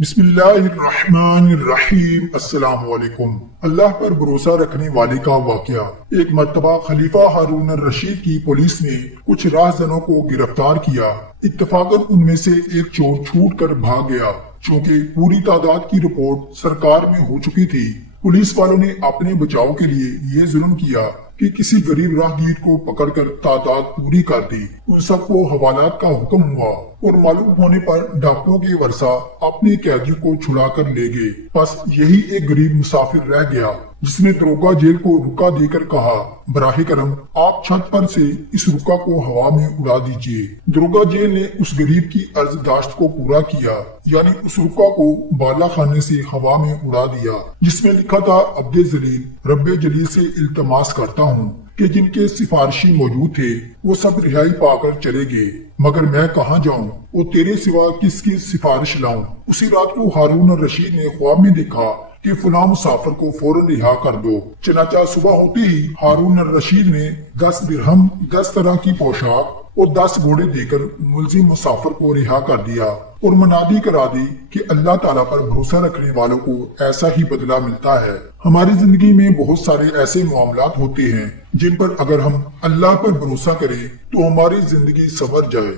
بسم اللہ الرحمن الرحیم۔ السلام علیکم۔ اللہ پر بھروسہ رکھنے والے کا واقعہ۔ ایک مرتبہ خلیفہ ہارون الرشید کی پولیس نے کچھ راہزنوں کو گرفتار کیا۔ اتفاقاً ان میں سے ایک چور چھوٹ کر بھاگ گیا۔ چونکہ پوری تعداد کی رپورٹ سرکار میں ہو چکی تھی، پولیس والوں نے اپنے بچاؤ کے لیے یہ ظلم کیا کہ کسی غریب راہگیر کو پکڑ کر تعداد پوری کر دی۔ ان سب کو حوالات کا حکم ہوا اور معلوم ہونے پر ڈاکوؤں کے ورثہ اپنے قیدیوں کو چھڑا کر لے گئے۔ بس یہی ایک غریب مسافر رہ گیا جس نے دروگہ جیل کو رکا دے کر کہا، براہ کرم آپ چھت پر سے اس رکا کو ہوا میں اڑا دیجئے۔ دروگہ جیل نے اس غریب کی عرض داشت کو پورا کیا، یعنی اس رکا کو بالا خانے سے ہوا میں اڑا دیا، جس میں لکھا تھا، عبد ذلیل رب جلیل سے التماس کرتا ہوں کہ جن کے سفارشی موجود تھے وہ سب رہائی پا کر چلے گئے، مگر میں کہاں جاؤں اور تیرے سوا کس کی سفارش لاؤں۔ اسی رات کو ہارون الرشید نے خواب میں دیکھا کہ فلاں مسافر کو فوراً رہا کر دو۔ چنانچہ صبح ہوتے ہی ہارون الرشید نے 10 درہم، 10 طرح کی پوشاک اور 10 گھوڑے دے کر ملزم مسافر کو رہا کر دیا اور منادی کرا دی کہ اللہ تعالیٰ پر بھروسہ رکھنے والوں کو ایسا ہی بدلہ ملتا ہے۔ ہماری زندگی میں بہت سارے ایسے معاملات ہوتے ہیں جن پر اگر ہم اللہ پر بھروسہ کریں تو ہماری زندگی سنور جائے۔